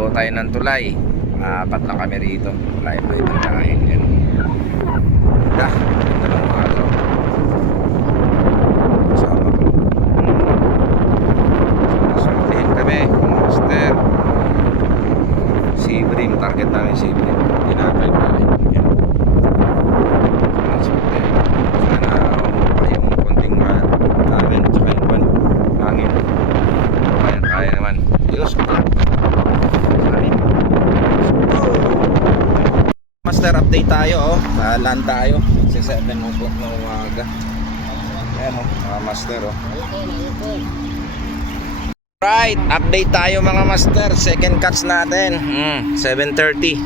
Aabot tayo ng tulay. Apat lang kami rito. Live ang kain. Yan. Dah, ito lang mga to. Kasama ko. Sulihin kami, master. Sibrim, target namin Sibrim. Tinatay namin. Yan. Sana pa yung konting namin at saka yung hangin. Kaya naman. Diyos ko. Master, update tayo. Land tayo. Kasi 7 o'clock na umaga. Ayan master. Right, update tayo mga master. Second catch natin. 7:30.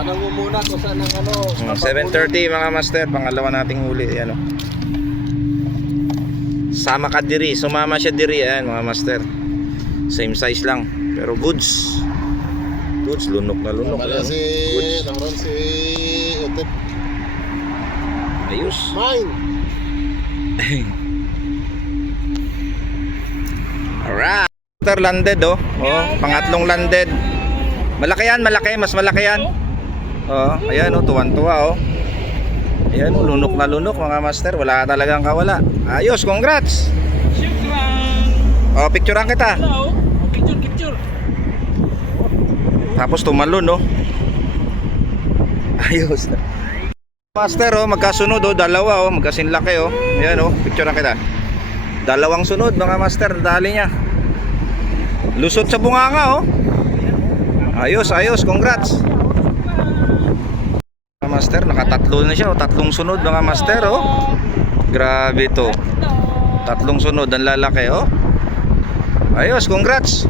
Tanong mo muna kung saan ang 7:30 mga master. Pangalawa nating huli. Ayan sama ka diri. Sumama siya diri. Ayan mga master. Same size lang. Pero goods. Goods, lunok na lunok. Goods. Naman si Etet. Ayos. Mine. Alright. Master landed pangatlong landed. Malaki yan, malaki. Mas malaki yan. Ayan tuwan-tuwa Ayan lunok na lunok mga master. Wala talagang kawala. Ayos, congrats. Picturean kita. Hello. Picture. Tapos tumalon Ayos. Master magkasunod dalawa magkasinlaki Ayan picturean kita. Dalawang sunod mga master, dali niya. Lusot sa bunganga Ayos, congrats. Mga master, nakatatlo na siya tatlong sunod mga master Grabe to. Tatlong sunod ang lalaki Ayos, congrats.